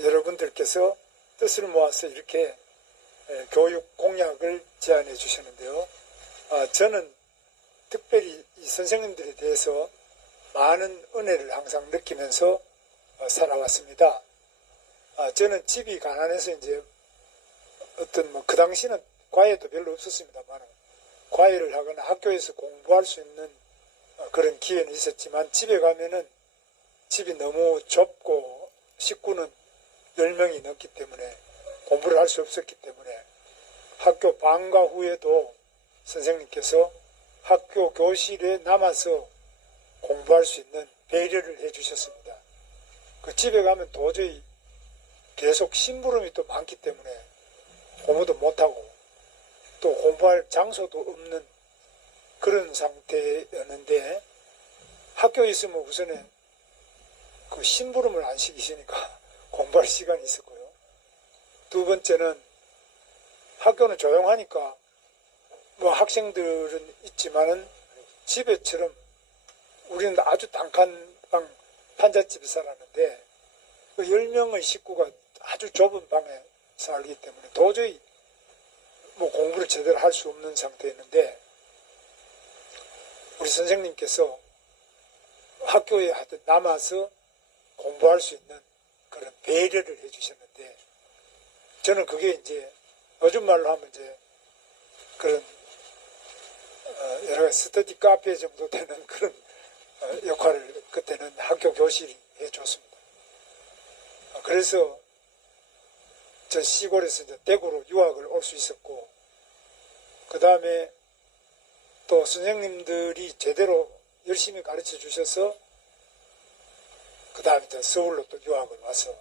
여러분들께서 뜻을 모아서 이렇게 교육 공약을 제안해 주셨는데요. 저는 특별히 이 선생님들에 대해서 많은 은혜를 항상 느끼면서 살아왔습니다. 저는 집이 가난해서 이제 어떤 그 당시는 과외도 별로 없었습니다만 과외를 하거나 학교에서 공부할 수 있는 그런 기회는 있었지만 집에 가면은 집이 너무 좁고 식구는 10명이 넘기 때문에 공부를 할 수 없었기 때문에 학교 방과 후에도 선생님께서 학교 교실에 남아서 공부할 수 있는 배려를 해 주셨습니다. 그 집에 가면 도저히 계속 심부름이 또 많기 때문에 공부도 못하고 또 공부할 장소도 없는 그런 상태였는데 학교에 있으면 우선에 그 심부름을 안 시키시니까 공부할 시간이 있었고요. 두 번째는 학교는 조용하니까 뭐 학생들은 있지만은 집에처럼 우리는 아주 단칸 방 판잣집에 살았는데 그 10명의 식구가 아주 좁은 방에 살기 때문에 도저히 뭐 공부를 제대로 할 수 없는 상태였는데 우리 선생님께서 학교에 하여튼 남아서 공부할 수 있는 그런 배려를 해주셨는데 저는 그게 이제 요즘 말로 하면 이제 그런 여러 가지 스터디 카페 정도 되는 그런 역할을 그때는 학교 교실이 해줬습니다. 그래서 저 시골에서 이제 대구로 유학을 올 수 있었고 그 다음에 또 선생님들이 제대로 열심히 가르쳐 주셔서 그 다음에 서울로 또 유학을 와서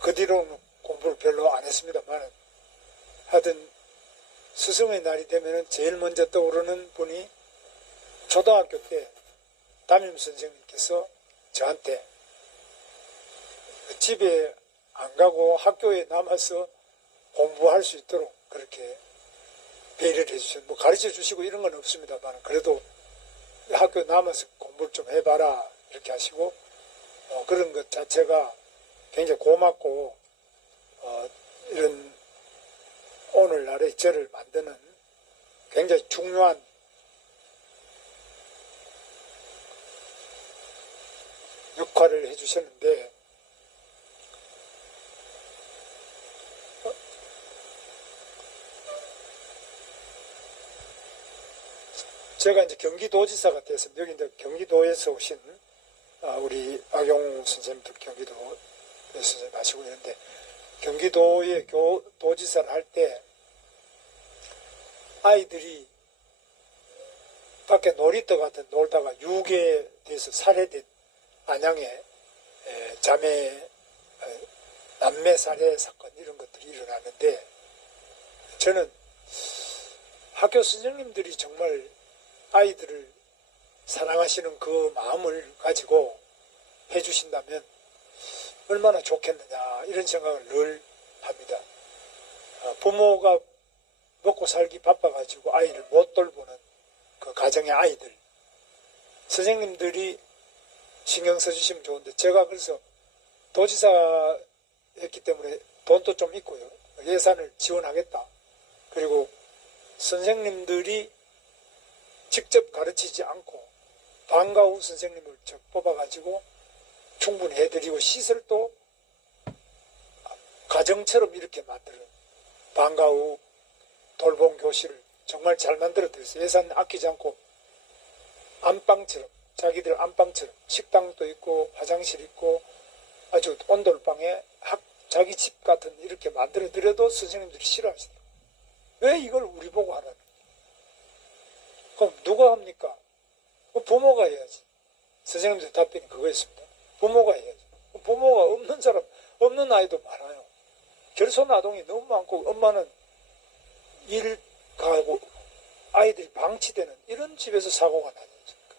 그 뒤로는 공부를 별로 안 했습니다만 하여튼 스승의 날이 되면 제일 먼저 떠오르는 분이 초등학교 때 담임 선생님께서 저한테 집에 안 가고 학교에 남아서 공부할 수 있도록 그렇게 배려를 해주셨어요. 뭐 가르쳐 주시고 이런 건 없습니다만 그래도 학교에 남아서 공부를 좀 해봐라 이렇게 하시고 그런 것 자체가 굉장히 고맙고 이런 오늘날의 저를 만드는 굉장히 중요한 역할을 해주셨는데 제가 이제 경기도지사가 돼서 여기 이제 경기도에서 오신 우리 박용우 선생님도 경기도 선생님 하시고 있는데 경기도의 도지사를 할 때 아이들이 밖에 놀이터 같은 놀다가 유괴에 대해서 살해된 안양에 자매 남매 살해 사건 이런 것들이 일어나는데 저는 학교 선생님들이 정말 아이들을 사랑하시는 그 마음을 가지고 해주신다면 얼마나 좋겠느냐 이런 생각을 늘 합니다. 부모가 먹고 살기 바빠가지고 아이를 못 돌보는 그 가정의 아이들 선생님들이 신경 써주시면 좋은데 제가 그래서 도지사였기 때문에 돈도 좀 있고요. 예산을 지원하겠다. 그리고 선생님들이 직접 가르치지 않고 방과 후 선생님을 뽑아가지고 충분히 해드리고 시설도 가정처럼 이렇게 만드는 방과 후 돌봄 교실을 정말 잘 만들어드렸어요. 예산 아끼지 않고 안방처럼 자기들 안방처럼 식당도 있고 화장실 있고 아주 온돌방에 자기 집 같은 이렇게 만들어드려도 선생님들이 싫어하시더라고요. 왜 이걸 우리 보고 하라는 그럼 누가 합니까? 부모가 해야지. 선생님들 답변이 그거였습니다. 부모가 해야지. 부모가 없는 사람, 없는 아이도 많아요. 결손아동이 너무 많고 엄마는 일 가고 아이들이 방치되는 이런 집에서 사고가 나지 않습니까?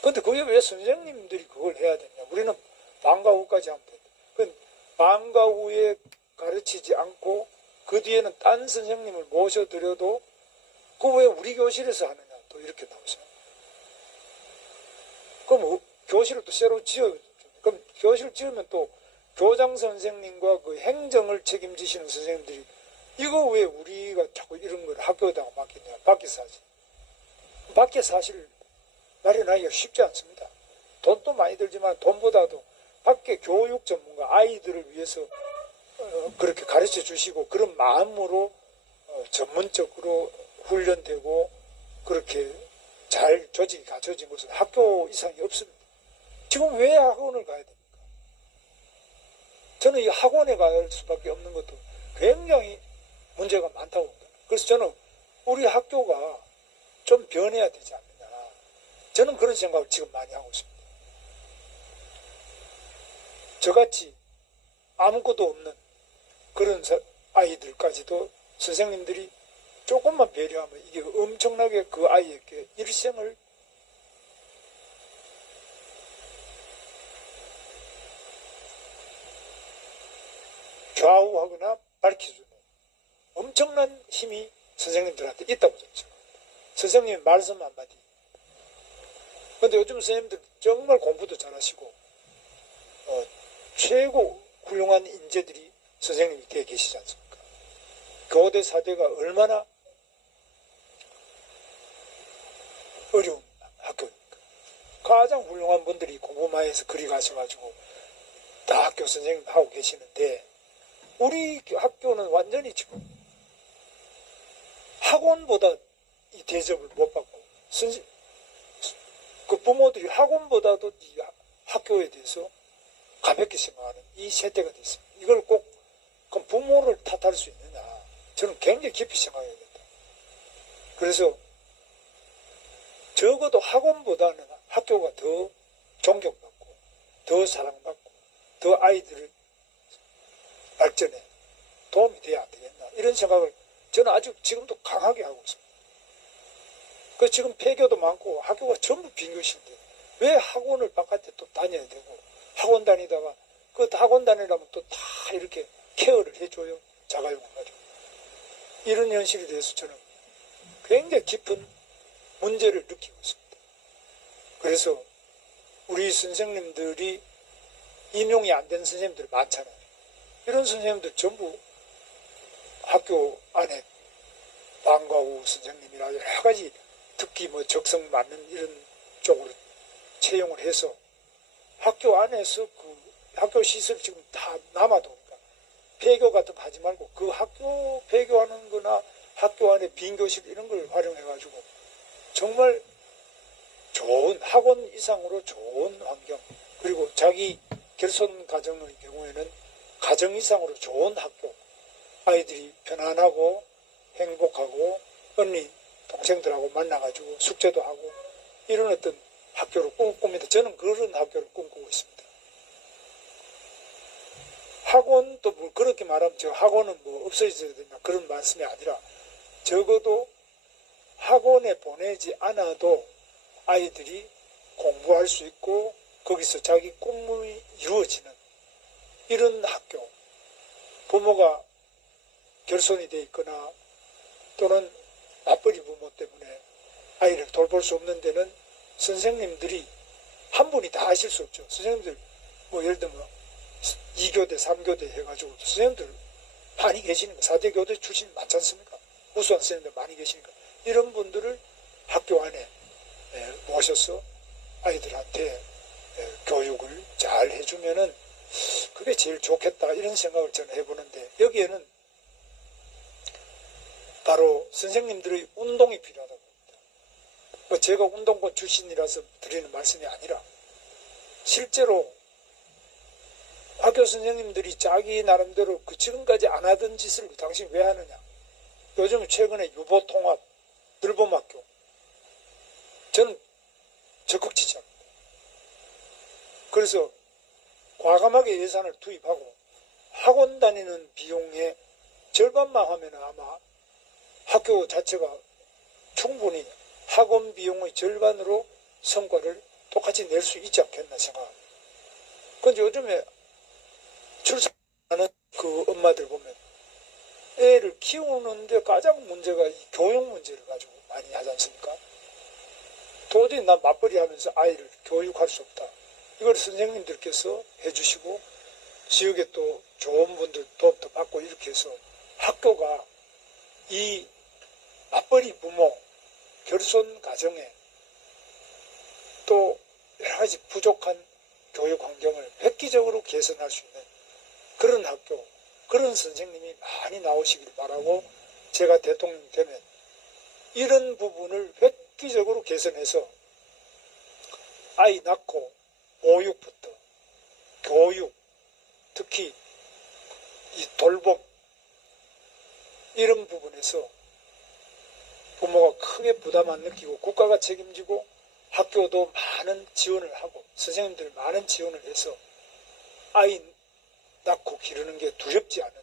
그런데 그게 왜 선생님들이 그걸 해야 되냐? 우리는 방과 후까지 하면 되는데 방과 후에 가르치지 않고 그 뒤에는 딴 선생님을 모셔드려도 그 왜 우리 교실에서 하느냐 또 이렇게 나오죠. 그럼 교실을 또 새로 지어 그럼 교실 지으면 또 교장 선생님과 그 행정을 책임지시는 선생님들이 이거 왜 우리가 자꾸 이런 걸 학교에다가 맡기냐. 밖에서 하지. 밖에서 사실 마련하기가 쉽지 않습니다. 돈도 많이 들지만 돈보다도 밖에 교육 전문가 아이들을 위해서 그렇게 가르쳐 주시고 그런 마음으로 전문적으로 훈련되고 그렇게 잘 조직이 갖춰진 곳은 학교 이상이 없습니다. 지금 왜 학원을 가야 됩니까? 저는 이 학원에 갈 수밖에 없는 것도 굉장히 문제가 많다고 봅니다. 그래서 저는 우리 학교가 좀 변해야 되지 않느냐. 저는 그런 생각을 지금 많이 하고 있습니다. 저같이 아무것도 없는 그런 아이들까지도 선생님들이 조금만 배려하면 이게 엄청나게 그 아이에게 일생을 좌우하거나 밝혀주는 엄청난 힘이 선생님들한테 있다고 저는 생각합니다. 선생님의 말씀 한마디. 그런데 요즘 선생님들 정말 공부도 잘하시고 최고 훌륭한 인재들이 선생님이 되어 계시지 않습니까? 교대 4대가 얼마나 어려운 학교입니까? 가장 훌륭한 분들이 공부만 해서 그리 가셔가지고 다 학교 선생님 하고 계시는데 우리 학교는 완전히 지금 학원보다 이 대접을 못 받고 그 부모들이 학원보다도 이 학교에 대해서 가볍게 생각하는 이 세대가 됐습니다. 이걸 꼭 그럼 부모를 탓할 수 있느냐? 저는 굉장히 깊이 생각해야 된다. 그래서 적어도 학원보다는 학교가 더 존경받고 더 사랑받고 더 아이들을 발전에 도움이 돼야 되겠나 이런 생각을 저는 아주 지금도 강하게 하고 있습니다. 그 지금 폐교도 많고 학교가 전부 빈교실인데 왜 학원을 바깥에 또 다녀야 되고 학원 다니다가 그 학원 다니려면 또 다 이렇게 케어를 해줘요. 자가용을 가지고. 이런 현실에 대해서 저는 굉장히 깊은 문제를 느끼고 있습니다. 그래서 우리 선생님들이 임용이 안 된 선생님들이 많잖아요. 이런 선생님들 전부 학교 안에 방과 후 선생님이나 여러 가지 특기 적성 맞는 이런 쪽으로 채용을 해서 학교 안에서 그 학교 시설 지금 다 남아도니까 폐교 같은 거 하지 말고 그 학교 폐교하는 거나 학교 안에 빈 교실 이런 걸 활용해 가지고 정말 좋은 학원 이상으로 좋은 환경 그리고 자기 결손 가정의 경우에는 가정 이상으로 좋은 학교 아이들이 편안하고 행복하고 언니 동생들하고 만나가지고 숙제도 하고 이런 어떤 학교를 꿈꿉니다. 저는 그런 학교를 꿈꾸고 있습니다. 학원도 뭐 그렇게 말하면 저 학원은 뭐 없어져야 된다 그런 말씀이 아니라 적어도 학원에 보내지 않아도 아이들이 공부할 수 있고 거기서 자기 꿈이 이루어지는 이런 학교 부모가 결손이 돼 있거나 또는 맞벌이 부모 때문에 아이를 돌볼 수 없는 데는 선생님들이 한 분이 다 하실 수 없죠. 선생님들 뭐 예를 들면 2교대, 3교대 해가지고 선생님들 많이 계시니까 4대 교대 출신 많지 않습니까? 우수한 선생님들 많이 계시니까 이런 분들을 학교 안에 모셔서 아이들한테 교육을 잘 해주면은 그게 제일 좋겠다 이런 생각을 저는 해보는데 여기에는 바로 선생님들의 운동이 필요하다고 봅니다. 뭐 제가 운동권 출신이라서 드리는 말씀이 아니라 실제로 학교 선생님들이 자기 나름대로 그 지금까지 안 하던 짓을 당신 왜 하느냐. 요즘 최근에 유보통합, 늘봄학교 저는 적극 지지합니다. 그래서 과감하게 예산을 투입하고 학원 다니는 비용의 절반만 하면 아마 학교 자체가 충분히 학원 비용의 절반으로 성과를 똑같이 낼 수 있지 않겠나 생각합니다. 그런데 요즘에 출산하는 그 엄마들 보면 애를 키우는데 가장 문제가 이 교육 문제를 가지고 많이 하지 않습니까? 도저히 난 맞벌이 하면서 아이를 교육할 수 없다. 이걸 선생님들께서 해주시고 지역에 또 좋은 분들 도움도 받고 이렇게 해서 학교가 이 맞벌이 부모 결손 가정에 또 여러 가지 부족한 교육 환경을 획기적으로 개선할 수 있는 그런 학교, 그런 선생님이 많이 나오시길 바라고, 제가 대통령 되면 이런 부분을 획기적으로 개선해서 아이 낳고 보육부터 교육, 특히 이 돌봄, 이런 부분에서 부모가 크게 부담 안 느끼고 국가가 책임지고 학교도 많은 지원을 하고 선생님들 많은 지원을 해서 아이 낳고 기르는 게 두렵지 않은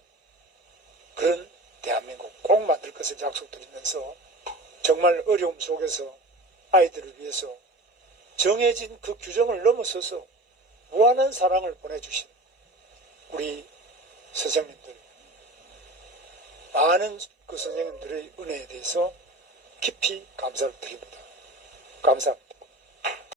그런 대한민국 꼭 만들 것을 약속드리면서, 정말 어려움 속에서 아이들을 위해서 정해진 그 규정을 넘어서서 무한한 사랑을 보내주신 우리 선생님들, 많은 그 선생님들의 은혜에 대해서 깊이 감사를 드립니다. 감사합니다.